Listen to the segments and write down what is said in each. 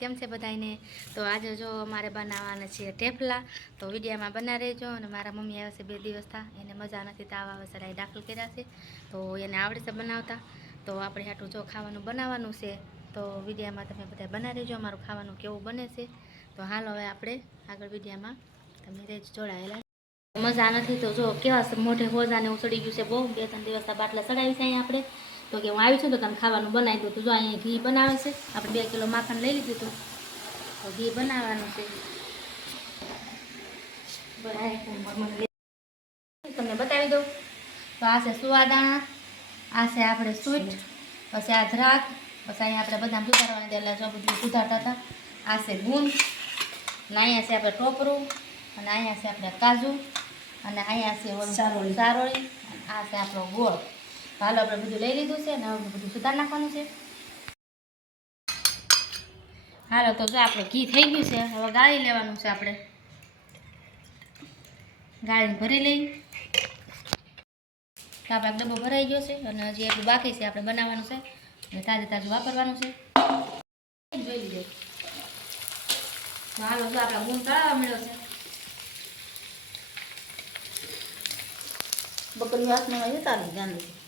કેમ છે બધાને તો આજે જો અમારે બનાવવાના છે ટેફલા તો વિડીયામાં બના રહેજો અને મારા મમ્મી આવે છે બે દિવસ થા, એને મજા નથી તાવ આવે છે દાખલ કર્યા છે. તો એને આવડે છે બનાવતા. તો આપણે હાટું જો ખાવાનું બનાવવાનું છે, તો વિડીયામાં તમે બધા બના રહેજો, અમારું ખાવાનું કેવું બને છે. તો હાલ હવે આપણે આગળ વિડીયામાં તમે રહેજ જોડાયેલા. મજા નથી તો જો કેવા મોઢે હોજાને ઉસળી ગયું છે બહુ, બે ત્રણ દિવસના બાટલા ચડાવી છે અહીંયા આપણે. તો કે હું આવી છું તો તને ખાવાનું બનાવી દઉં. તો જો અહીંયા ઘી બનાવે છે. આપણે બે કિલો માખણ લઈ લીધું હતું તો ઘી બનાવવાનું છે. તમને બતાવી દઉં. તો આ છે સુવાદાણા આ છે આપણે સ્વીટ પછી આ દ્રાક પછી અહીંયા આપણે બધા સુધારવાની એટલે જો બધું સુધારતા હતા. આ છે ગુંદ અને અહીંયા છે આપણે ટોપરું અને અહીંયા છે આપણે કાજુ અને અહીંયા છે સારોળી અને આ છે આપણો ગોળ. હાલો, આપણે બધું લઈ લીધું છે અને હવે બધું સુધાર નાખવાનું છે. હાલો, તો જો આપણે ઘી થઈ ગયું છે. હવે ગાળી લેવાનું છે આપણે. ગાળી ભરી લઈ. તો આપણે ડબ્બો ભરાઈ ગયો છે અને હજી એટલું બાકી છે આપણે બનાવવાનું છે. અને તાજે તાજું વાપરવાનું છે. જોઈ લીધું. હાલો, જો આપણા ગુણ તળાવવા મળ્યો છે. બકરી હાથમાં એ તારી. તો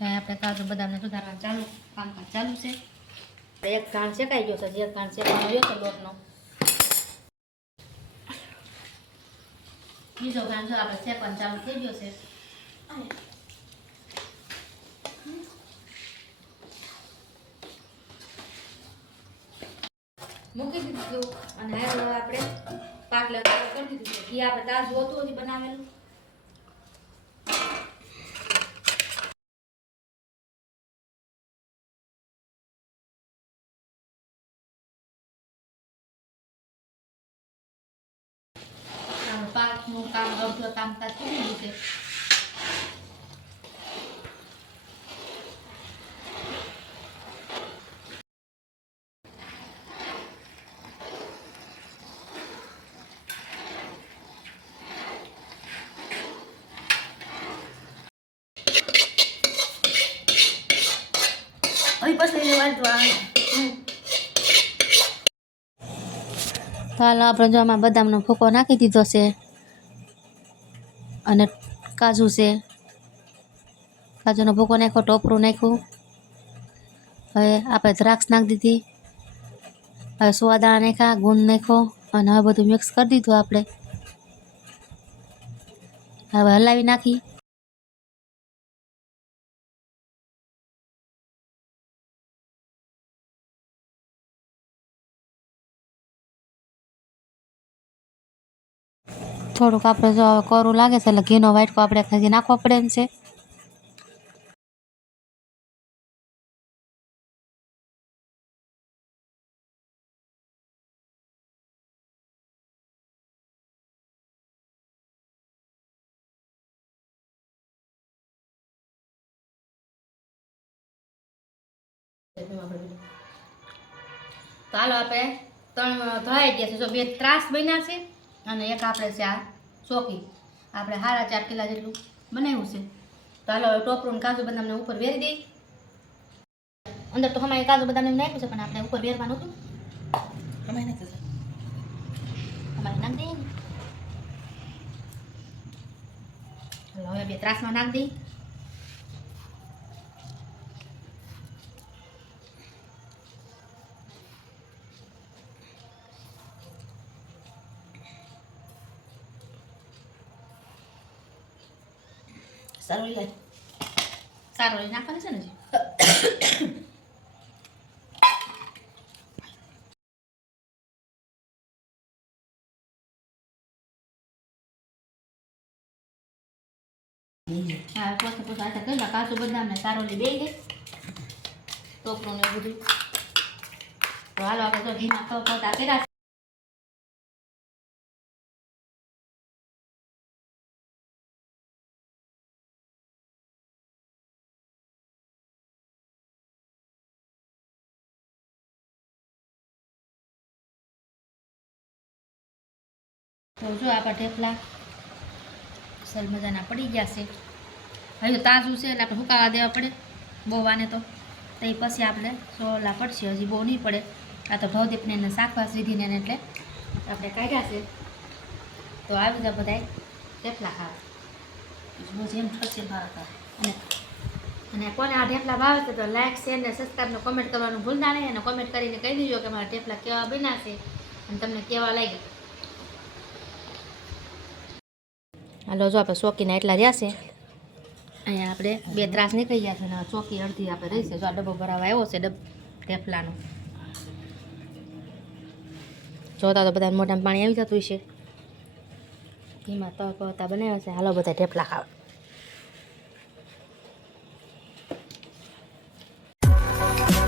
આપણે કાજુ બદામને સુધારવાનું ચાલુ, કામકાજ ચાલુ છે. એક કાણ શેકાઈ ગયો છે, જે કાણ શેકાઈ ગયો છે લોટનો. બીજો કાણ જો આપણે શેકવાનું ચાલુ થઈ ગયો છે. મૂકી દીધું અને હવે આપણે પાક લેવા કરી દીધું છે. ઘી આપણે તાજું હતું, હજી બનાવેલું. પાકનું કામ અડધું કામકાજ પછી લેવાનું તો હાલો, આપણે જો આમાં બદામનો ફૂકો નાખી દીધો છે. અને કાજુ છે. કાજુનો ભૂકો નાખ્યો, ટોપરું નાખ્યું. હવે આપણે દ્રાક્ષ નાખી દીધી. હવે સુવાદાણા નાખ્યા ગુંદ નાખ્યો અને હવે બધું મિક્સ કરી દીધું આપણે. હવે હલાવી નાખી. થોડુંક આપણે જો કોરું લાગે છે, એટલે ઘીનો વાટકો આપણે હજી નાખવો પડે એમ છે. ચાલો આપણે ત્રણ ધોઈ ગયા છે. જો બે ત્રાસ બન્યા છે. અને એક આપણે છે આ ચોકી. આપણે હારા ચાર કિલા જેટલું બનાવ્યું છે. તો હાલો ટોપરું કાજુ બદામને ઉપર વેરી દઈ. અંદર તો અમારે કાજુ બદામને નાખ્યું છે પણ આપણે ઉપર વેરવાનું હતું. નથી થતું. અમારે નાખ દઈએ હાલો હવે બે ત્રાસમાં નાખી દઈ સારું લે સારો લઈ નાખવાની છે ને હા, પોતે પોતે આટા કરી કાજુ બદામ ને સારો લી બે દે ટોપરું બધું. તો હાલો, આપણે તો ઘીમાં ખવતા કર્યા તો જો આપણા ઢેફલા સર મજાના પડી ગયા છે. હજુ તાજું છે એટલે આપણે સુકાવા દેવા પડે બહુ વાને તો તો પછી આપણે સોલા પડશે, હજી બહુ નહીં પડે. આ તો ભવદીપને એને શાકભાસ લીધીને એને એટલે આપણે કાઢ્યા છે. તો આવી બધા બધાય ઢેફલા ખાવા. હું જેમ થશે મારા તા. અને અને કોને આ ઢેફલા ભાવે છે તો લાઈક શેર ને સબસ્ક્રાઈબ ને કોમેન્ટ કરવાનું ભૂલતા નહીં. અને કોમેન્ટ કરીને કહી દીજો કે મારા ઢેફલા કેવા બનાશે અને તમને કેવા લાગ્યા. હાલો જો આપણે ચોકીના એટલા રહ્યા છે. અહીંયા આપણે બે ત્રાસ નીકળી ગયા છે અને ચોકી અડધી આપણે રહી છે. જો આ ડબ્બો ભરાવા આવ્યો છે ડબ ઢેફલાનો. જોતા તો બધા મોટામાં પાણી આવી જતું હશે. એમાં તો પહોતા બનાવ્યા છે. હાલો બધા ઢેફલા ખાવા. Thank you.